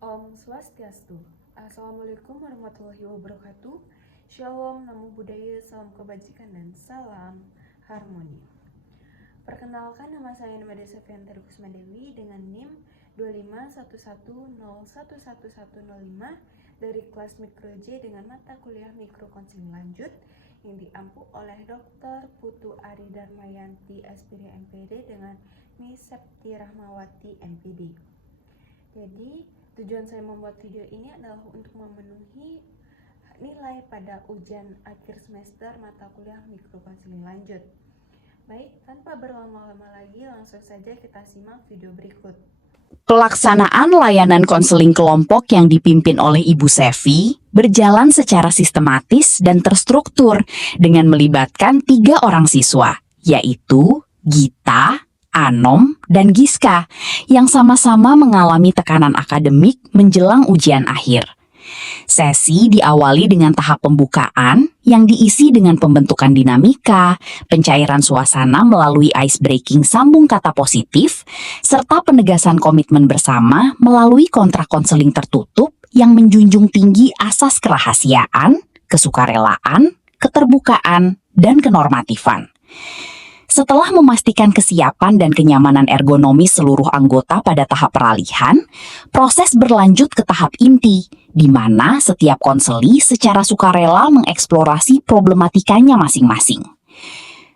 Om Swastiastu. Assalamualaikum warahmatullahi wabarakatuh. Shalom, namo buddhaya, salam kebajikan dan salam harmoni. Perkenalkan, nama saya Namada Safiantari Kusmadewi dengan NIM 2511011105 dari kelas Mikro J dengan mata kuliah Mikro Konseling Lanjut yang diampu oleh Dr. Putu Ari Darmayanti SPD MPD dengan Miss Septi Rahmawati MPD. Jadi tujuan saya membuat video ini adalah untuk memenuhi nilai pada ujian akhir semester mata kuliah Mikro Konseling Lanjut. Baik, tanpa berlama-lama lagi, langsung saja kita simak video berikut. Pelaksanaan layanan konseling kelompok yang dipimpin oleh Ibu Sevi berjalan secara sistematis dan terstruktur dengan melibatkan 3 orang siswa, yaitu Gita, Anom, dan Giska, yang sama-sama mengalami tekanan akademik menjelang ujian akhir. Sesi diawali dengan tahap pembukaan yang diisi dengan pembentukan dinamika, pencairan suasana melalui ice breaking sambung kata positif, serta penegasan komitmen bersama melalui kontrak konseling tertutup yang menjunjung tinggi asas kerahasiaan, kesukarelaan, keterbukaan, dan kenormatifan. Setelah memastikan kesiapan dan kenyamanan ergonomis seluruh anggota pada tahap peralihan, proses berlanjut ke tahap inti, di mana setiap konseli secara sukarela mengeksplorasi problematikanya masing-masing.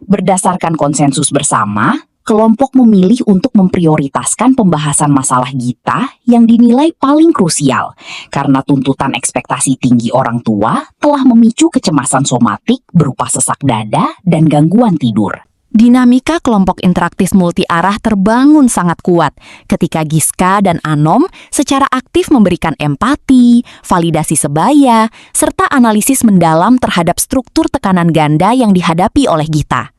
Berdasarkan konsensus bersama, kelompok memilih untuk memprioritaskan pembahasan masalah Gita yang dinilai paling krusial, karena tuntutan ekspektasi tinggi orang tua telah memicu kecemasan somatik berupa sesak dada dan gangguan tidur. Dinamika kelompok interaktif multi-arah terbangun sangat kuat ketika Giska dan Anom secara aktif memberikan empati, validasi sebaya, serta analisis mendalam terhadap struktur tekanan ganda yang dihadapi oleh Gita.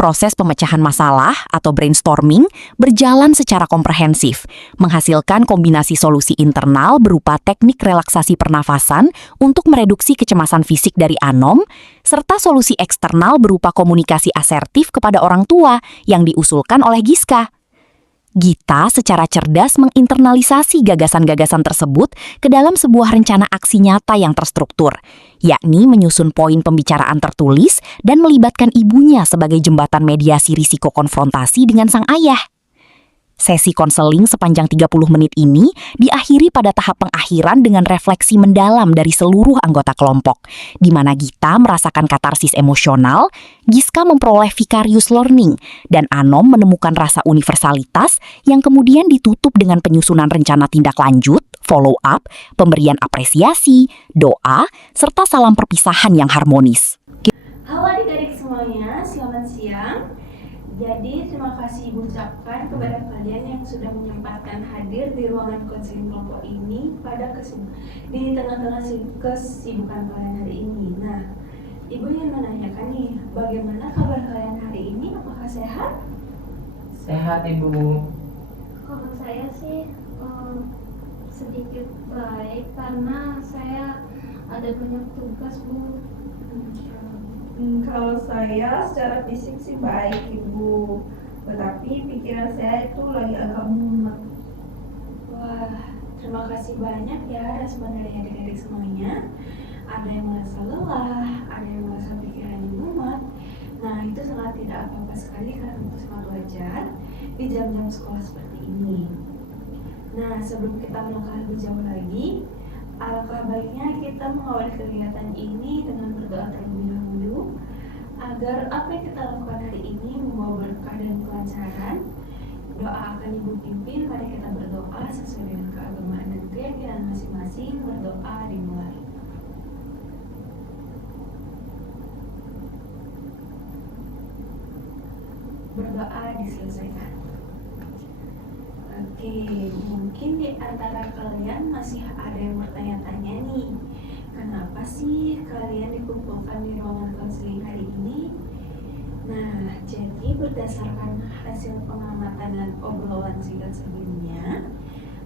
Proses pemecahan masalah atau brainstorming berjalan secara komprehensif, menghasilkan kombinasi solusi internal berupa teknik relaksasi pernafasan untuk mereduksi kecemasan fisik dari Anom, serta solusi eksternal berupa komunikasi asertif kepada orang tua yang diusulkan oleh Giska. Gita secara cerdas menginternalisasi gagasan-gagasan tersebut ke dalam sebuah rencana aksi nyata yang terstruktur, yakni menyusun poin pembicaraan tertulis dan melibatkan ibunya sebagai jembatan mediasi risiko konfrontasi dengan sang ayah. Sesi konseling sepanjang 30 menit ini diakhiri pada tahap pengakhiran dengan refleksi mendalam dari seluruh anggota kelompok, di mana Gita merasakan katarsis emosional, Giska memperoleh vicarious learning, dan Anom menemukan rasa universalitas yang kemudian ditutup dengan penyusunan rencana tindak lanjut, follow up, pemberian apresiasi, doa, serta salam perpisahan yang harmonis. Halo adik-adik semuanya, selamat siang. Jadi terima kasih Ibu ucapkan kepada kalian yang sudah menyempatkan hadir di ruangan konseling kelompok ini di tengah-tengah kesibukan kalian hari ini. Nah, Ibu yang menanyakan nih, bagaimana kabar kalian hari ini? Apakah sehat? Sehat, Ibu. Kalau saya sih sedikit baik karena saya ada banyak tugas, Bu. Kalau saya secara fisik sih baik, Ibu, tetapi pikiran saya itu lagi agak mumet. Wah, terima kasih banyak ya respon dari adik-adik semuanya. Ada yang merasa lelah, ada yang merasa pikirannya mumet. Nah, itu sangat tidak apa-apa sekali karena itu sangat wajar di jam-jam sekolah seperti ini. Nah, sebelum kita melangkah lebih jauh lagi, alangkah baiknya kita mengawali kegiatan ini dengan berdoa terlebih dahulu agar apa yang kita lakukan hari ini membawa berkah dan kelancaran. Doa akan Ibu pimpin, mari kita berdoa sesuai dengan keagamaan dan keyakinan masing-masing. Berdoa dimulai. Berdoa diselesaikan. Oke, mungkin di antara kalian masih ada yang bertanya-tanya nih, kenapa sih kalian dikumpulkan di ruangan konseling hari ini? Nah, jadi berdasarkan hasil pengamatan dan obrolan singkat sebelumnya,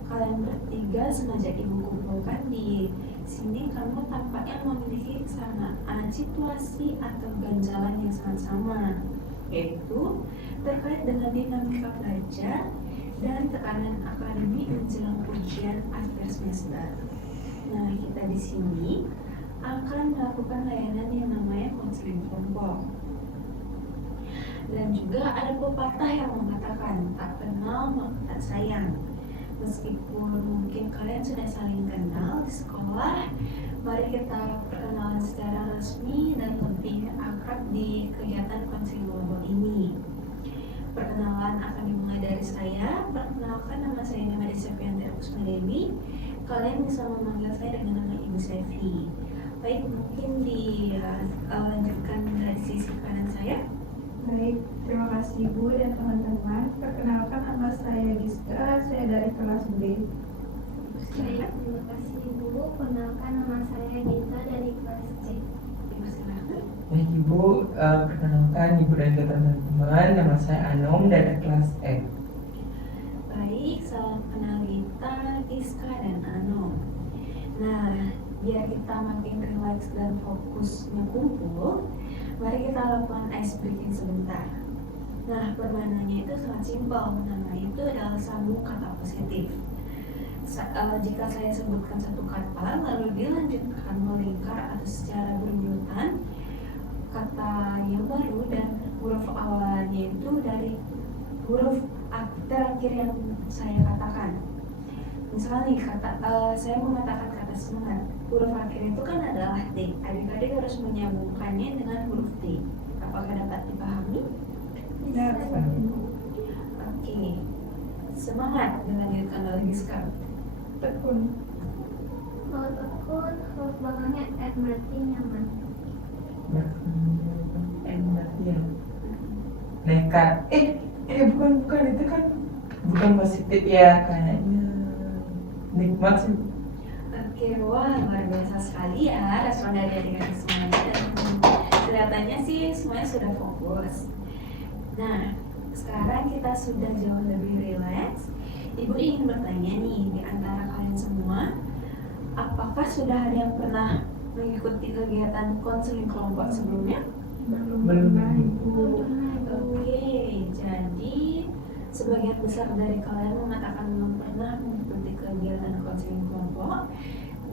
kalian bertiga sengaja Ibu kumpulkan di sini karena tampaknya memiliki kesamaan situasi atau ganjalan yang sangat sama, yaitu terkait dengan dinamika belajar dan tekanan akademik menjelang ujian akhir semester. Nah, kita di sini akan melakukan layanan yang namanya konseling kelompok. Dan juga ada pepatah yang mengatakan tak kenal maka tak sayang. Meskipun mungkin kalian sudah saling kenal di sekolah, mari kita perkenalan secara resmi dan lebih akrab di kegiatan konseling kelompok ini. Perkenalan akan dimulai dari saya. Perkenalkan, nama saya Made Septianti Kusmadewi. Kalian bisa memanggil saya dengan nama Ibu Sevi. Baik, mungkin dilanjutkan dari sisi kanan saya. Baik, terima kasih Bu dan teman-teman. Perkenalkan, nama saya Giska, saya dari kelas B. Baik, terima kasih Ibu. Kenalkan, nama saya Gita dari kelas C. Ibu silakan. Baik Ibu, perkenalkan Ibu dan teman-teman, nama saya Anom dari kelas E. Baik, salam kenal Gita, Giska, dan Anom. Nah, biar kita makin rileks dan fokusnya kumpul, mari kita lakukan ice breaking sebentar. Nah, permainannya itu sangat simpel. Nama itu adalah sambung kata positif. Jika saya sebutkan satu kata, lalu dilanjutkan melingkar atau secara berurutan kata yang baru dan huruf awalnya itu dari huruf terakhir yang saya katakan. Misalnya nih, saya mengatakan kata semangat. Huruf akhir itu kan adalah T. Adik-adik harus menyambungkannya dengan huruf T. Apakah dapat dipahami? Dapat. Oke. Semangat dilanjutkan oleh Giska. Tekun. Kalau tekun, huruf belakangnya F berarti nyaman. Ya. Nekat. Bukan itu kan bukan positif ya, kayaknya nikmat sih. Oke, wah luar biasa sekali ya respon dari adik-adik semuanya, dan kelihatannya sih semuanya sudah fokus. Nah, sekarang kita sudah jauh lebih rileks. Ibu ingin bertanya nih, di antara kalian semua, apakah sudah ada yang pernah mengikuti kegiatan konseling kelompok sebelumnya? Belum Belum. pernah Ibu. Oke, jadi sebagian besar dari kalian mengatakan belum pernah mengikuti kegiatan konseling kelompok.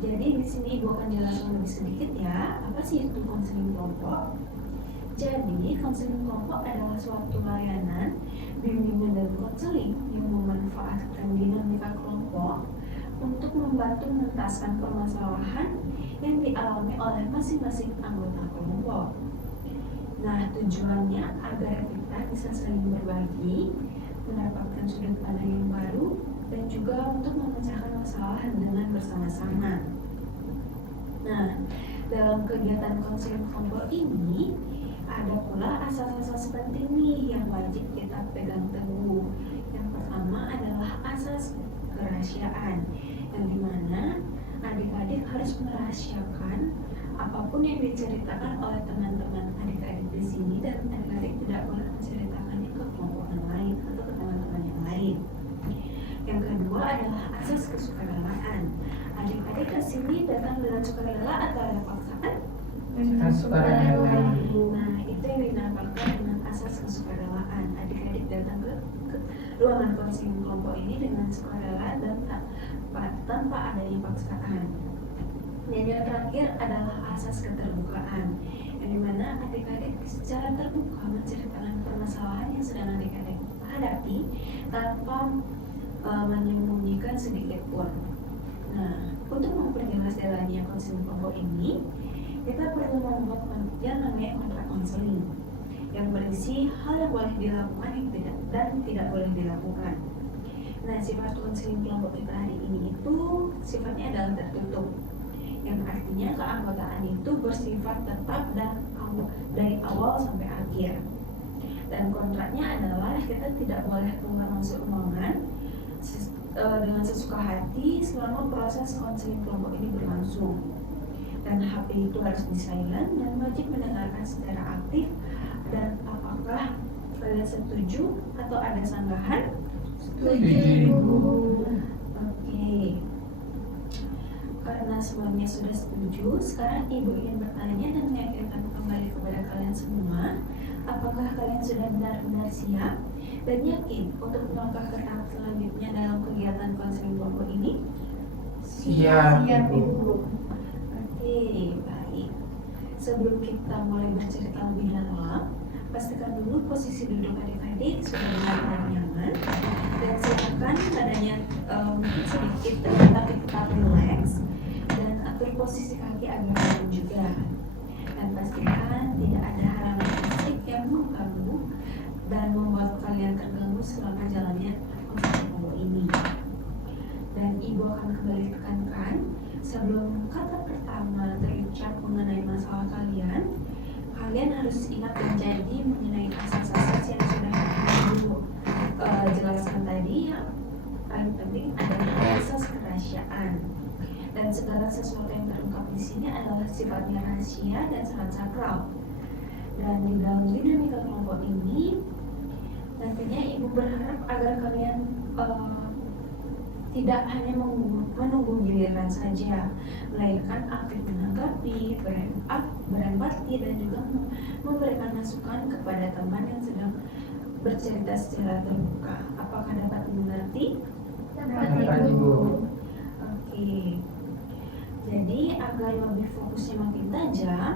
Jadi di sini Ibu akan jelaskan lebih sedikit ya, apa sih itu konseling kelompok? Jadi konseling kelompok adalah suatu layanan bimbingan dan konseling yang memanfaatkan dinamika kelompok untuk membantu menuntaskan permasalahan yang dialami oleh masing-masing anggota kelompok. Nah, tujuannya agar kita bisa saling berbagi, mendapatkan sudut pandang yang baru, dan juga untuk memecahkan masalah dengan bersama-sama. Nah, dalam kegiatan konseling kelompok ini, ada pula asas-asas penting nih yang wajib kita pegang teguh. Yang pertama adalah asas kerahasiaan, yang dimana adik-adik harus merahasiakan apapun yang diceritakan oleh teman-teman adik-adik di sini, dan adik-adik tidak boleh menceritakannya ke kelompok yang lain atau ke teman-teman yang lain. Yang kedua adalah asas kesukarelaan. Adik-adik ke sini datang dengan sukarela atau ada paksaan? Sukarela. Nah, itu yang dinamakan dengan asas kesukarelaan. Adik-adik datang ke ruangan konseling kelompok ini dengan sukarela dan tanpa adanya paksaan. Dan yang terakhir adalah asas keterbukaan, yang dimana adik-adik secara terbuka menceritakan permasalahan yang sedang adik-adik hadapi tanpa menyembunyikan sedikit pun. Nah, untuk memperjelas jalannya konseling kelompok ini, kita perlu membuat yang namanya kontrak konseling yang berisi hal yang boleh dilakukan dan tidak boleh dilakukan. Nah, sifat konseling kelompok kita hari ini itu sifatnya adalah tertutup, yang artinya keanggotaan itu bersifat tetap dan dari awal sampai akhir. Dan kontraknya adalah kita tidak boleh keluar masuk ruangan dengan sesuka hati selama proses konseling kelompok ini berlangsung. Dan HP itu harus di silent dan wajib mendengarkan secara aktif. Dan apakah kalian setuju atau ada sanggahan? Setuju. Oke. Karena semuanya sudah setuju, sekarang Ibu ingin bertanya dan meyakinkan kembali kepada kalian semua, apakah kalian sudah benar-benar siap dan yakin untuk melangkah ke tahap selanjutnya dalam kegiatan konseling kelompok ini? Siap, Siap, Ibu. Ibu. Oke, baik. Sebelum kita mulai bercerita lebih dalam, pastikan dulu posisi duduk adik-adik sudah benar dan nyaman, dan silakan badannya mungkin sedikit tapi tetap rileks, dan atur posisi kaki agar aman juga. Dan pastikan tidak ada halangan fisik yang mengganggu dan membuat kalian terganggu selama jalannya konseling kelompok ini. Dan Ibu akan kembali tekankan sebelum kata pertama terucap mengenai masalah kalian, kalian harus ingat dan jadi mengenai asas-asas yang sudah Ibu jelaskan tadi. Yang paling penting adalah asas kerahasiaan, dan segala sesuatu yang terungkap di sini adalah sifatnya rahasia dan sangat sakral. Dan di dalam dinamika kelompok ini, nantinya Ibu berharap agar kalian tidak hanya menunggu giliran saja, melainkan aktif menanggapi, berempati, dan juga memberikan masukan kepada teman yang sedang bercerita secara terbuka. Apakah dapat dimengerti? Dapat, Ibu. Oke. Jadi agar lebih fokusnya makin tajam,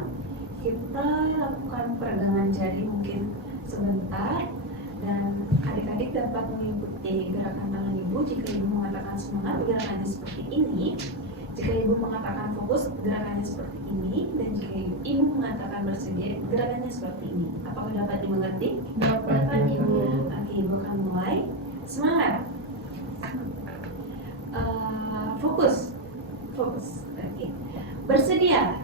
kita lakukan peregangan jari mungkin sebentar, dan adik-adik dapat mengikuti gerakan tangan Ibu. Jika Ibu mengatakan semangat, gerakannya seperti ini. Jika Ibu mengatakan fokus, gerakannya seperti ini. Dan jika Ibu mengatakan bersedia, gerakannya seperti ini. Apakah dapat dimengerti? Dapat, Ibu. Oke, Ibu akan mulai. Semangat. Fokus. Oke. Bersedia.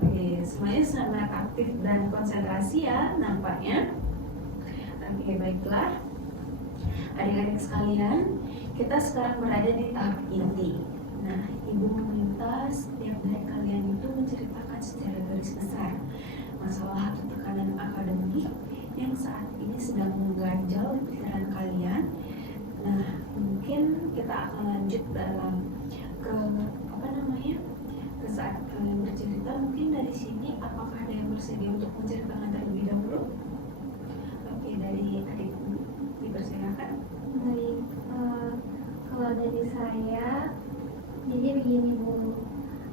Oke, semuanya sangat aktif dan konsentrasi ya nampaknya. Oke, baiklah. Adik-adik sekalian, kita sekarang berada di tahap inti. Nah, Ibu meminta setiap dari kalian itu menceritakan secara garis besar masalah atau tekanan akademik yang saat ini sedang mengganjal di pikiran kalian. Nah, mungkin kita akan lanjut dalam ke saat kalian bercerita. Mungkin dari sini apakah ada yang bersedia untuk menceritakan terlebih dahulu? Oke, dari adik dipersilakan. Baik, kalau dari saya, jadi begini Bu,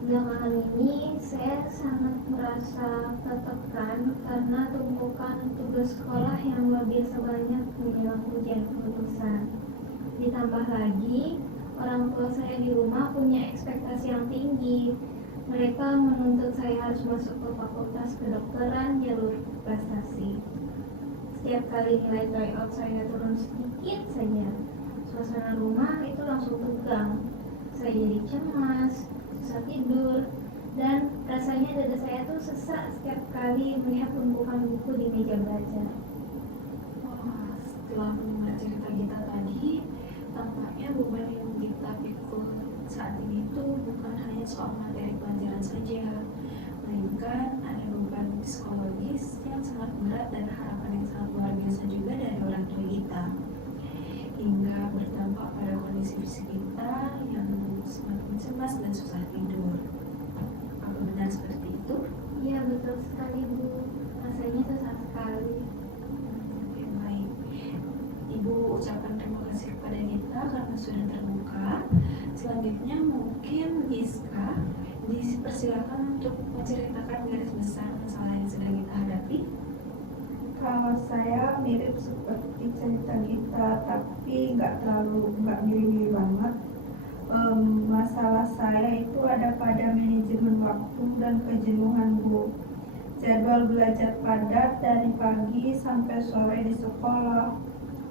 belakangan ini saya sangat merasa tertekan karena tumpukan tugas sekolah yang luar biasa banyak menjelang ujian kelulusan. Ditambah lagi, orang tua saya di rumah punya ekspektasi yang tinggi. Mereka menuntut saya harus masuk ke fakultas kedokteran jalur prestasi. Setiap kali nilai tryout saya turun sedikit saja, suasana rumah itu langsung tegang. Saya jadi cemas, susah tidur, dan rasanya dada saya tuh sesak setiap kali melihat tumpukan buku di meja baca. Wah, setelah mendengar cerita kita tadi, tampaknya beban yang kita pikul saat ini tuh bukan hanya soal materi pelajaran saja, melainkan ada beban psikologis yang sangat berat dan harapan yang sangat luar biasa juga dari orang tua kita, hingga berdampak pada kondisi fisik kita yang semakin cemas dan susah tidur. Apa benar seperti itu? Iya betul sekali Bu, rasanya susah sekali. Oke, baik. Ibu ucapkan terima kasih kepada kita karena sudah terbuka. Selanjutnya mungkin Giska dipersilakan untuk menceritakan garis besar masalah yang sedang kita hadapi. Kalau saya mirip seperti cerita kita, tapi nggak mirip-mirip banget. Masalah saya itu ada pada manajemen waktu dan kejenuhan Bu. Jadwal belajar padat dari pagi sampai sore di sekolah,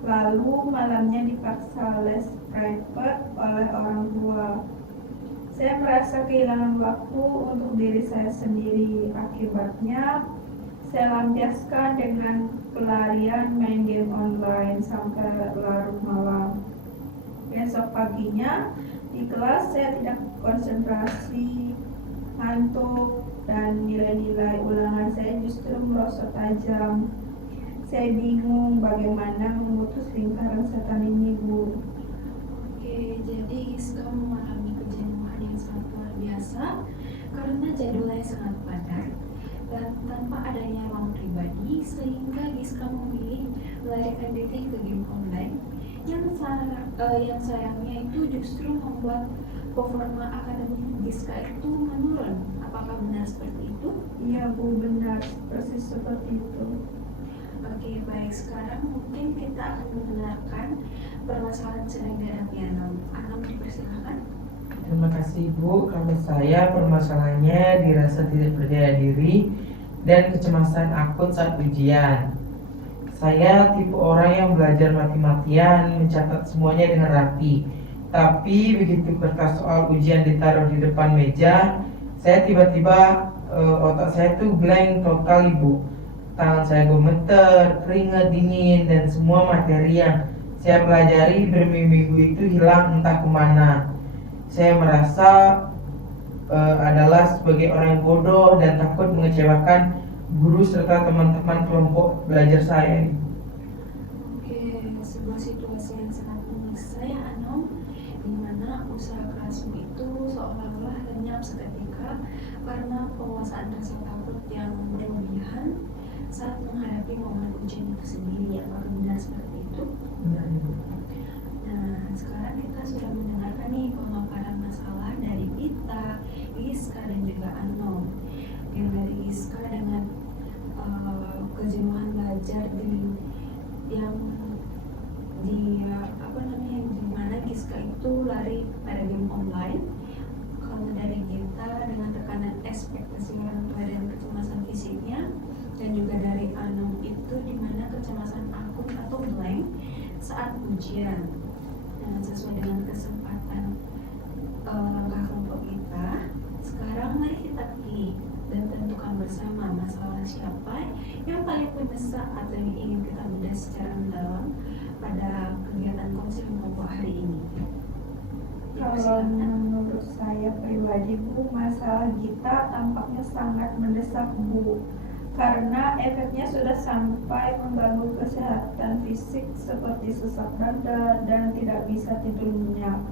lalu malamnya dipaksa les private oleh orang tua. Saya merasa kehilangan waktu untuk diri saya sendiri. Akibatnya saya lampiaskan dengan pelarian main game online sampai larut malam. Besok paginya di kelas saya tidak konsentrasi, ngantuk, dan nilai-nilai ulangan saya justru merosot tajam. Saya bingung bagaimana memutus lingkaran setan ini Bu. Oke, jadi Giska mengalami kejenuhan yang sangat luar biasa karena jadwalnya sangat padat dan tanpa adanya ruang pribadi, sehingga Giska memilih melarikan diri ke game online yang sayangnya itu justru membuat performa akademik Giska itu menurun. Apakah benar seperti itu? Iya Bu, benar persis seperti itu. Oke, baik. Sekarang mungkin kita akan mendengarkan permasalahan sedang dihadapi Anom, dipersilakan. Terima kasih Bu. Kalau saya permasalahannya dirasa tidak percaya diri dan kecemasan akut saat ujian. Saya tipe orang yang belajar mati-matian, mencatat semuanya dengan rapi. Tapi begitu kertas soal ujian ditaruh di depan meja, saya tiba-tiba otak saya tuh blank total Ibu. Tangan saya gemeter, keringat dingin, dan semua materi yang saya pelajari berminggu itu hilang entah kemana. Saya merasa adalah sebagai orang yang bodoh dan takut mengecewakan guru serta teman-teman kelompok belajar saya. Oke, sebuah situasi yang sangat menyiksa ya Anom, di mana usaha kerasmu itu seolah-olah lenyap seketika karena penguasaan rasa takut yang berlebihan saat menghadapi momen ujian itu sendiri. Apakah benar seperti itu? Benar, Ibu. Nah, sekarang kita sudah mendengarkan nih pemaparan masalah dari Pita, Giska, dan juga Anom. Yang dari Giska dengan kejenuhan belajar di mana Giska itu lari pada game online. Kalau dari Gita dengan tekanan ekspektasi orang tua dan kecemasan fisiknya, dan juga dari Anom itu di mana kecemasan akut atau blank saat ujian. Nah, sesuai dengan kesempatan langkah kelompok kita, sekarang mari kita pilih dan tentukan bersama masalah siapa yang paling mendesak atau yang ingin kita bedah secara mendalam pada kegiatan konseling kelompok hari ini. Kalau menurut saya pribadi Bu, masalah kita tampaknya sangat mendesak Bu, karena efeknya sudah sampai mengganggu kesehatan fisik seperti sesak badan dan tidak bisa tidur nyenyak.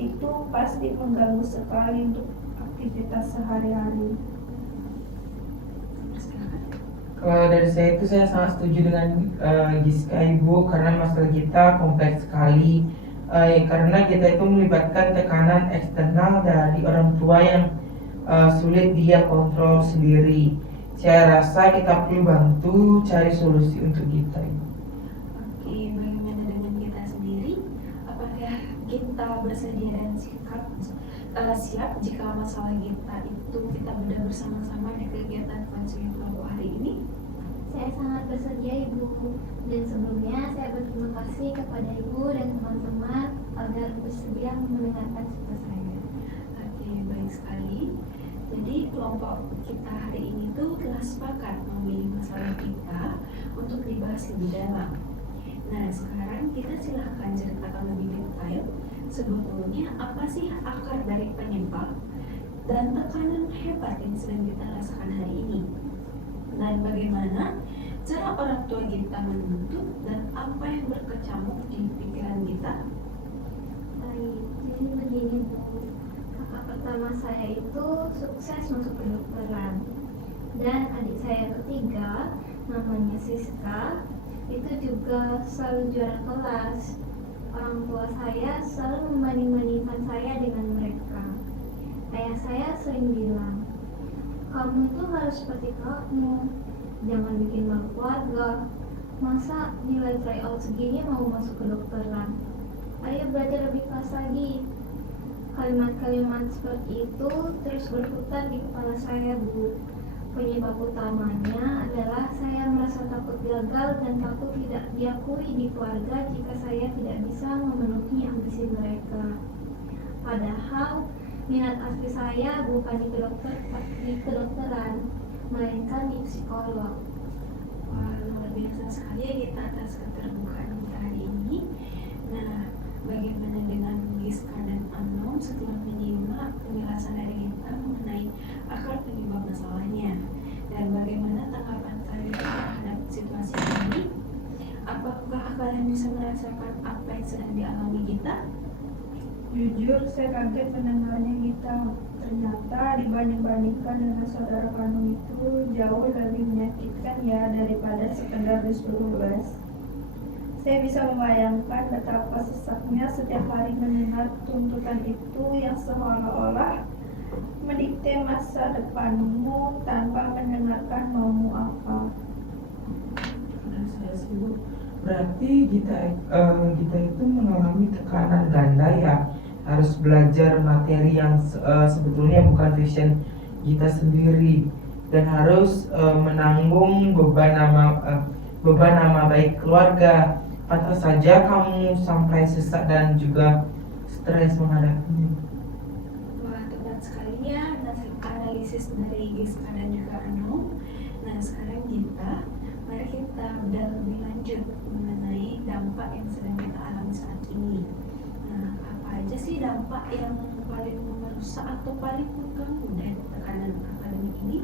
Itu pasti mengganggu sekali untuk aktivitas sehari-hari. Kalau dari saya itu saya sangat setuju dengan Giska Ibu, karena masalah kita kompleks sekali. Karena kita itu melibatkan tekanan eksternal dari orang tua yang sulit dia kontrol sendiri. Saya rasa kita perlu bantu cari solusi untuk kita. Oke, bagaimana dengan kita sendiri? Apakah kita bersedia dan siap jika masalah kita itu kita bedah bersama-sama di kegiatan konseling kelompok hari ini? Saya sangat bersedia Ibu, dan sebelumnya saya berterima kasih kepada Ibu dan teman-teman agar bersedia mendengarkan cerita saya. Oke, baik sekali. Jadi kelompok kita hari ini tuh telah sepakat memilih masalah kita untuk dibahas lebih dalam. Nah, sekarang kita silahkan ceritakan lebih detail sebetulnya apa sih akar dari penyebab dan tekanan hebat yang sedang kita rasakan hari ini, dan bagaimana cara orang tua kita menuntut dan apa yang berkecamuk di pikiran kita. Baik, jadi begini Bu, kakak pertama saya itu sukses masuk kedokteran, dan adik saya ketiga namanya Siska itu juga selalu juara kelas. Orang tua saya selalu membanding-bandingkan saya dengan mereka. Ayah saya sering bilang, kamu itu harus seperti kamu, jangan bikin malu keluarga. Masa nilai tryout segini mau masuk kedokteran? Ayo belajar lebih keras lagi. Kalimat-kalimat seperti itu terus berputar di kepala saya Bu. Penyebab utamanya adalah saya merasa takut gagal dan takut tidak diakui di keluarga jika saya tidak bisa memenuhi ambisi mereka. Padahal minat asli saya bukan di kedokteran, melainkan di psikolog. Wah, luar biasa sekali ya kita atas keterbukaan kita hari ini. Nah, bagaimana dengan Giska dan Anom setelah menyimak penjelasan dari kita mengenai akar penyebab masalahnya, dan bagaimana tanggapan kalian terhadap situasi ini? Apakah kalian bisa merasakan apa yang sedang dialami kita? Jujur saya kaget mendengarnya kita. Ternyata dibanding-bandingkan dengan saudara kandung itu jauh lebih menyakitkan ya daripada sekedar disuruh les. Saya bisa membayangkan betapa sesaknya setiap hari mendengar tuntutan itu yang seolah-olah mendikte masa depanmu tanpa mendengarkan maumu apa. Nah, saya sih Bu, berarti kita itu mengalami tekanan ganda ya, harus belajar materi yang sebetulnya bukan passion kita sendiri, dan harus menanggung beban nama baik keluarga. Pantas saja kamu sampai sesak dan juga stres menghadapinya. Wah, tepat sekali ya analisis dari Giska dan juga Anu. Nah, sekarang mari kita udah lebih lanjut mengenai dampak yang sedang kita alami saat ini. Nah, apa aja sih dampak yang paling merusak atau paling mengganggu dari tekanan akademik ini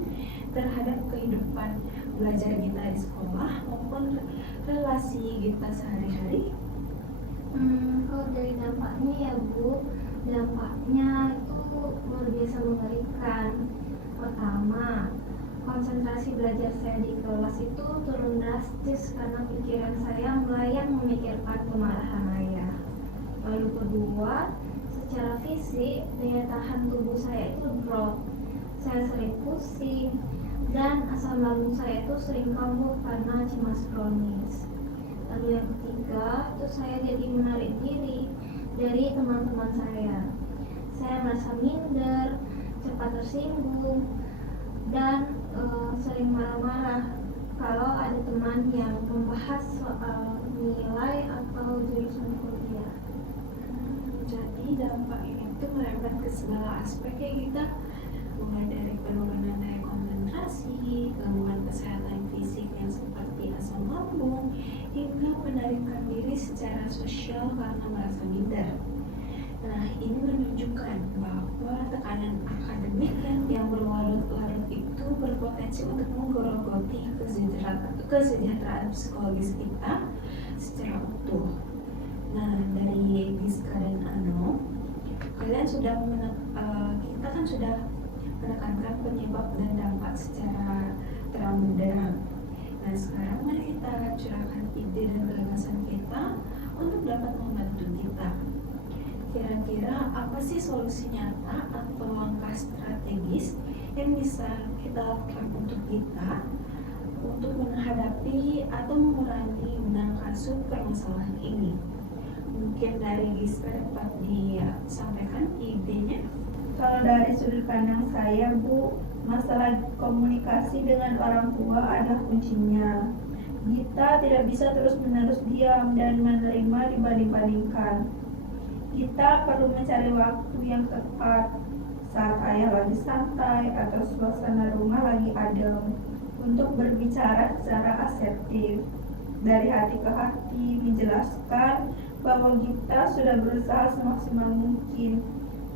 terhadap kehidupan belajar kita di sekolah maupun relasi kita sehari-hari? Kalau dari dampaknya ya Bu, dampaknya itu luar biasa mengerikan. Pertama, konsentrasi belajar saya di kelas itu turun drastis karena pikiran saya melayang memikirkan kemarahan ayah. Lalu kedua, secara fisik daya tahan tubuh saya itu drop. Saya sering pusing dan asam lambung saya itu sering kambuh karena cemas kronis. Lalu yang ketiga, itu saya jadi menarik diri dari teman-teman saya. Saya merasa minder, cepat tersinggung, dan sering marah-marah kalau ada teman yang membahas soal nilai atau jurusan kuliah. Jadi dampak ini tuh merembet ke segala aspek ya kita, mulai dari penurunan daya konsentrasi, gangguan kesehatan fisik yang seperti asam lambung, hingga menarikan diri secara sosial karena merasa minder. Nah, ini menunjukkan bahwa tekanan akademik yang berlarut-larut itu berpotensi untuk menggerogoti kesejahteraan psikologis kita secara utuh. Nah, dari Giska dan Ano, kita kan sudah menekankan penyebab dan dampak secara terang benderang. Nah, sekarang mari kita curahkan ide dan gagasan kita untuk dapat membantu kita. Kira-kira apa sih solusi nyata atau langkah strategis yang bisa kita lakukan untuk kita untuk menghadapi atau mengurangi menangkasut permasalahan ini? Mungkin dari Giska dapat disampaikan idenya. Kalau dari sudut pandang saya Bu, masalah komunikasi dengan orang tua adalah kuncinya. Kita tidak bisa terus-menerus diam dan menerima dibanding-bandingkan. Kita perlu mencari waktu yang tepat saat ayah lagi santai atau suasana rumah lagi adem untuk berbicara secara asertif, dari hati ke hati, menjelaskan bahwa kita sudah berusaha semaksimal mungkin,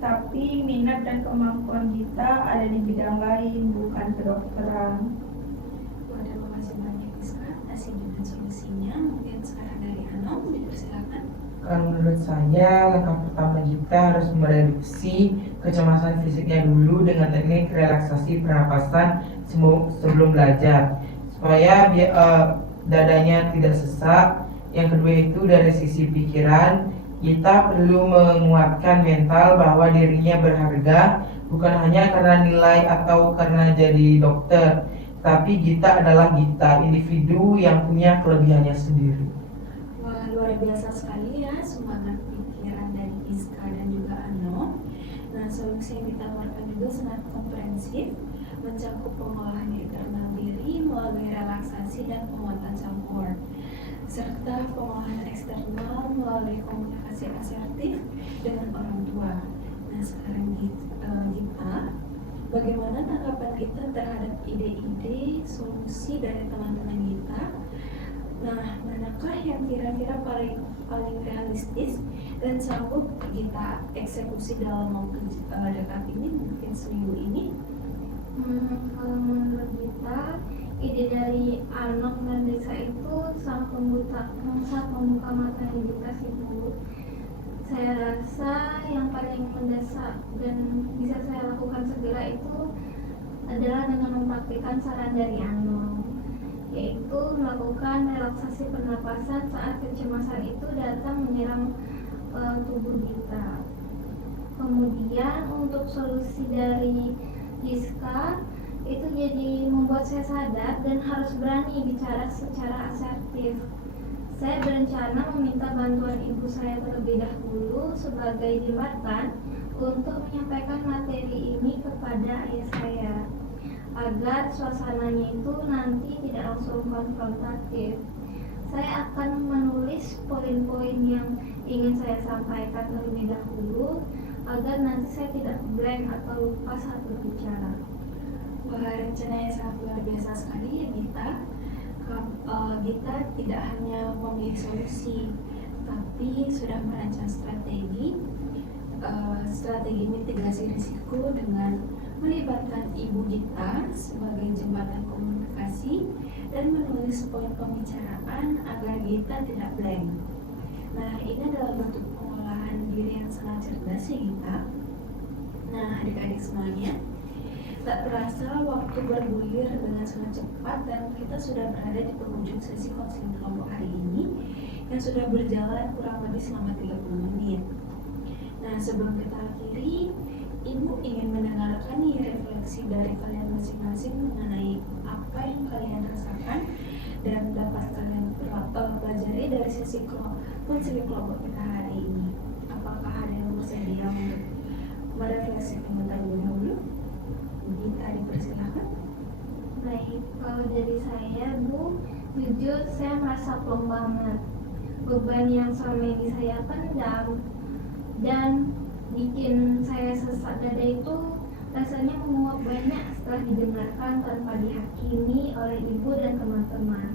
tapi minat dan kemampuan kita ada di bidang lain, bukan kedokteran. Wah, terima kasih banyak Giska atas ide dan solusinya. Mungkin sekarang dari Ano dipersilakan. Kalau menurut saya, langkah pertama kita harus mereduksi kecemasan fisiknya dulu dengan teknik relaksasi pernapasan sebelum belajar, supaya dadanya tidak sesak. Yang kedua itu dari sisi pikiran, kita perlu menguatkan mental bahwa dirinya berharga, bukan hanya karena nilai atau karena jadi dokter, tapi kita adalah individu yang punya kelebihannya sendiri. Wah, luar biasa sekali ya semangat pikiran dari Giska dan juga Ano. Nah, solusi yang ditawarkan juga sangat komprehensif, mencakup pengolahan internal diri melalui relaksasi dan penguatan self-worth, serta pengolahan eksternal melalui komunikasi asertif dengan orang tua. Nah, sekarang kita, bagaimana tanggapan kita terhadap ide-ide solusi dari teman-teman kita? Nah, manakah yang kira-kira paling realistis dan sanggup kita eksekusi dalam waktu dekat ini, mungkin seminggu ini? Kalau menurut kita, ide dari anak dan desa itu sangat membuka mata kita sih Bu. Saya rasa yang paling mendesak dan bisa saya lakukan segera itu adalah dengan mempraktikkan saran dari Ano. yaitu melakukan relaksasi pernapasan saat kecemasan itu datang menyerang tubuh kita. Kemudian untuk solusi dari Giska itu jadi membuat saya sadar dan harus berani bicara secara asertif. Saya berencana meminta bantuan ibu saya terlebih dahulu sebagai jembatan untuk menyampaikan materi ini kepada ayah saya, agar suasananya itu nanti tidak langsung konfrontatif. Saya akan menulis poin-poin yang ingin saya sampaikan terlebih dahulu agar nanti saya tidak blank atau lupa saat berbicara. Wah, rencananya sangat luar biasa sekali ya Gita. Gita tidak hanya memilih solusi, tapi sudah merancang strategi mitigasi risiko dengan melibatkan ibu Gita sebagai jembatan komunikasi dan menulis poin pembicaraan agar Gita tidak blank. Nah, ini adalah bentuk pengolahan diri yang sangat cerdas ya Gita. Nah, adik-adik semuanya, tak terasa waktu bergulir dengan sangat cepat dan kita sudah berada di penghujung sesi konseling kelompok hari ini yang sudah berjalan kurang lebih selama 30 menit. Nah, sebelum kita akhiri, Ibu ingin mendengarkan nih refleksi dari kalian masing-masing mengenai apa yang kalian rasakan dan dapat kalian pelajari dari sesi konseling kelompok kita hari ini. Apakah ada yang bersedia untuk merefleksikan terlebih dahulu? Kita dipersilakan. Baik, kalau dari saya, Bu, jujur saya merasa plong banget. Beban yang selama ini saya pendam dan bikin saya sesak dada itu rasanya menguap banyak setelah didengarkan tanpa dihakimi oleh ibu dan teman-teman.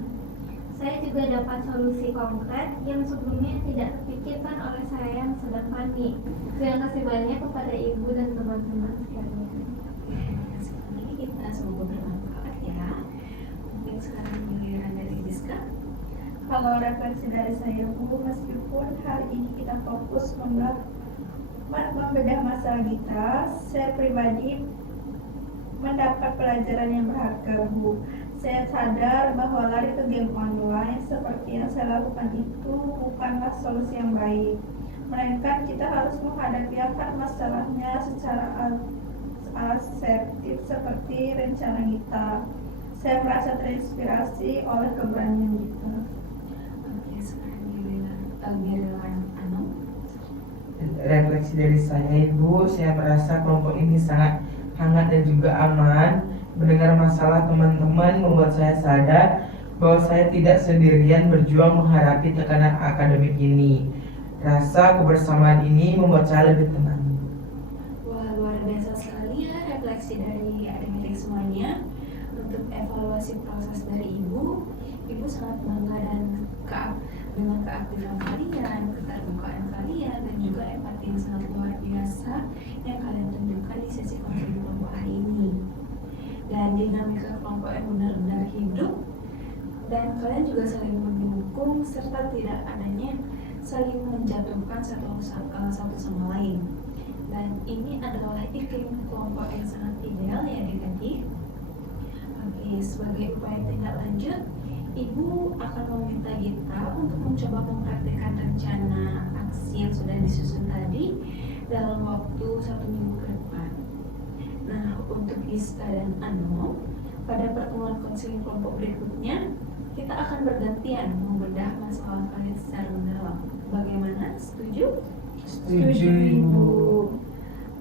Saya juga dapat solusi konkret yang sebelumnya tidak terpikirkan oleh saya yang sedang panik. Terima kasih banyak kepada ibu dan teman-teman sekalian. Kita semoga bermanfaat ya. Mungkin sekarang giliran dari Giska. Kalau refleksi dari saya, Bu, meskipun hari ini kita fokus membedah masalah kita, saya pribadi mendapat pelajaran yang berharga, Bu. Saya sadar bahwa lari ke game online seperti yang saya lakukan itu bukanlah solusi yang baik, melainkan kita harus menghadapi akar masalahnya secara asertif seperti rencana kita. Saya merasa terinspirasi oleh keberanian kita. Oke, sekarang giliran Anu. Refleksi dari saya, Ibu, saya merasa kelompok ini sangat hangat dan juga aman. Mendengar masalah teman-teman membuat saya sadar bahwa saya tidak sendirian berjuang menghadapi tekanan akademik ini. Rasa kebersamaan ini membuat saya lebih tenang. Wah, luar biasa sekali ya refleksi dari adik-adik semuanya. Untuk evaluasi proses dari Ibu sangat bangga dan dengan keaktifan kalian, keterbukaan kalian, dan juga empati yang sangat luar biasa yang kalian tunjukkan di sesi konseling kelompok hari ini. Dan dinamika kelompok yang benar-benar hidup, dan kalian juga saling mendukung serta tidak adanya saling menjatuhkan satu sama lain. Dan ini adalah iklim kelompok yang sangat ideal ya adik-adik. Oke, sebagai upaya tindak lanjut, Ibu akan meminta kita untuk mencoba mempraktikkan rencana aksi yang sudah disusun tadi dalam waktu 1 minggu ke depan. Nah, untuk Giska dan Anu, pada pertemuan konseling kelompok berikutnya, kita akan bergantian membedah masalah kalian secara mendalam. Bagaimana? Setuju? Setuju, Ibu.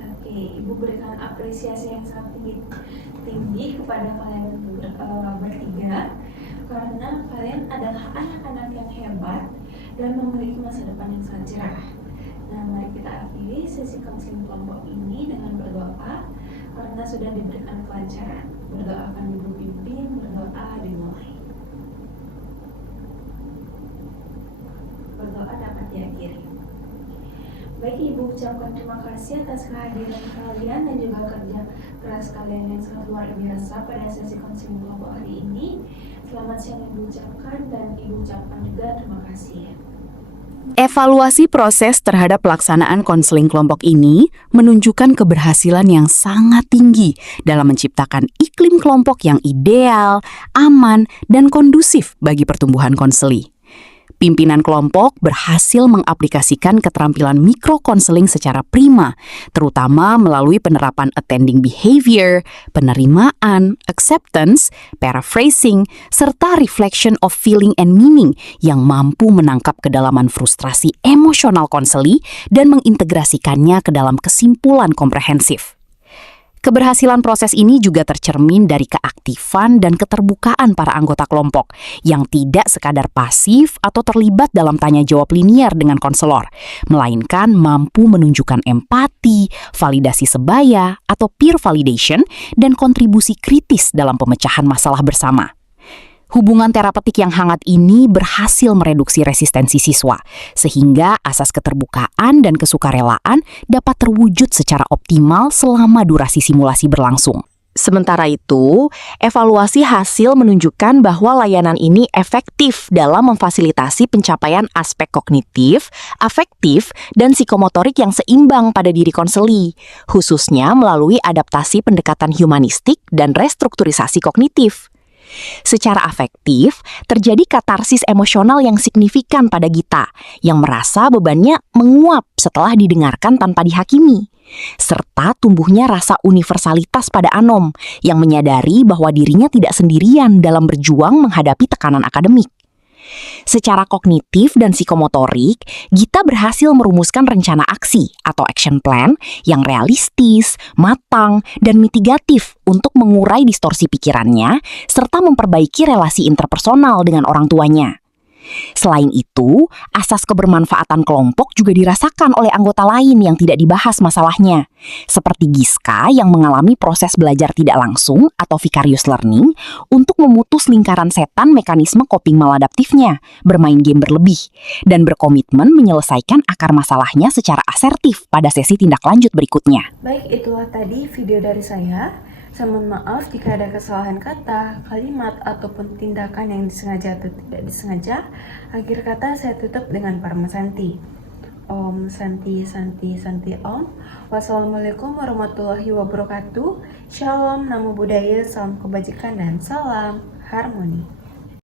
Oke, Ibu berikan apresiasi yang sangat tinggi kepada kalian bertiga, karena kalian adalah anak-anak yang hebat dan memiliki masa depan yang sangat cerah. Nah, mari kita akhiri sesi konseling kelompok ini dengan berdoa, karena sudah diberikan kelancaran. Berdoa akan Ibu pimpin, berdoa dimulai. Berdoa dapat diakhiri. Baik, Ibu ucapkan terima kasih atas kehadiran kalian dan juga kerja keras kalian yang sangat luar biasa pada sesi konseling kelompok hari ini. Selamat siang Ibu ucapkan, dan Ibu ucapkan juga terima kasih. Evaluasi proses terhadap pelaksanaan konseling kelompok ini menunjukkan keberhasilan yang sangat tinggi dalam menciptakan iklim kelompok yang ideal, aman, dan kondusif bagi pertumbuhan konseli. Pimpinan kelompok berhasil mengaplikasikan keterampilan mikrokonseling secara prima, terutama melalui penerapan attending behavior, penerimaan, acceptance, paraphrasing, serta reflection of feeling and meaning yang mampu menangkap kedalaman frustrasi emosional konseli dan mengintegrasikannya ke dalam kesimpulan komprehensif. Keberhasilan proses ini juga tercermin dari keaktifan dan keterbukaan para anggota kelompok yang tidak sekadar pasif atau terlibat dalam tanya jawab linier dengan konselor, melainkan mampu menunjukkan empati, validasi sebaya atau peer validation, dan kontribusi kritis dalam pemecahan masalah bersama. Hubungan terapeutik yang hangat ini berhasil mereduksi resistensi siswa, sehingga asas keterbukaan dan kesukarelaan dapat terwujud secara optimal selama durasi simulasi berlangsung. Sementara itu, evaluasi hasil menunjukkan bahwa layanan ini efektif dalam memfasilitasi pencapaian aspek kognitif, afektif, dan psikomotorik yang seimbang pada diri konseli, khususnya melalui adaptasi pendekatan humanistik dan restrukturisasi kognitif. Secara afektif, terjadi katarsis emosional yang signifikan pada Gita, yang merasa bebannya menguap setelah didengarkan tanpa dihakimi. Serta tumbuhnya rasa universalitas pada Anom, yang menyadari bahwa dirinya tidak sendirian dalam berjuang menghadapi tekanan akademik. Secara kognitif dan psikomotorik, Gita berhasil merumuskan rencana aksi atau action plan yang realistis, matang, dan mitigatif untuk mengurai distorsi pikirannya serta memperbaiki relasi interpersonal dengan orang tuanya. Selain itu, asas kebermanfaatan kelompok juga dirasakan oleh anggota lain yang tidak dibahas masalahnya, seperti Giska yang mengalami proses belajar tidak langsung atau vicarious learning untuk memutus lingkaran setan mekanisme coping maladaptifnya, bermain game berlebih, dan berkomitmen menyelesaikan akar masalahnya secara asertif pada sesi tindak lanjut berikutnya. Baik, itulah tadi video dari saya. Saya mohon maaf jika ada kesalahan kata, kalimat, ataupun tindakan yang disengaja atau tidak disengaja. Akhir kata saya tutup dengan Parma Santi. Om Santi Santi Santi Om. Wassalamualaikum warahmatullahi wabarakatuh. Shalom, namo buddhaya, salam kebajikan, dan salam harmoni.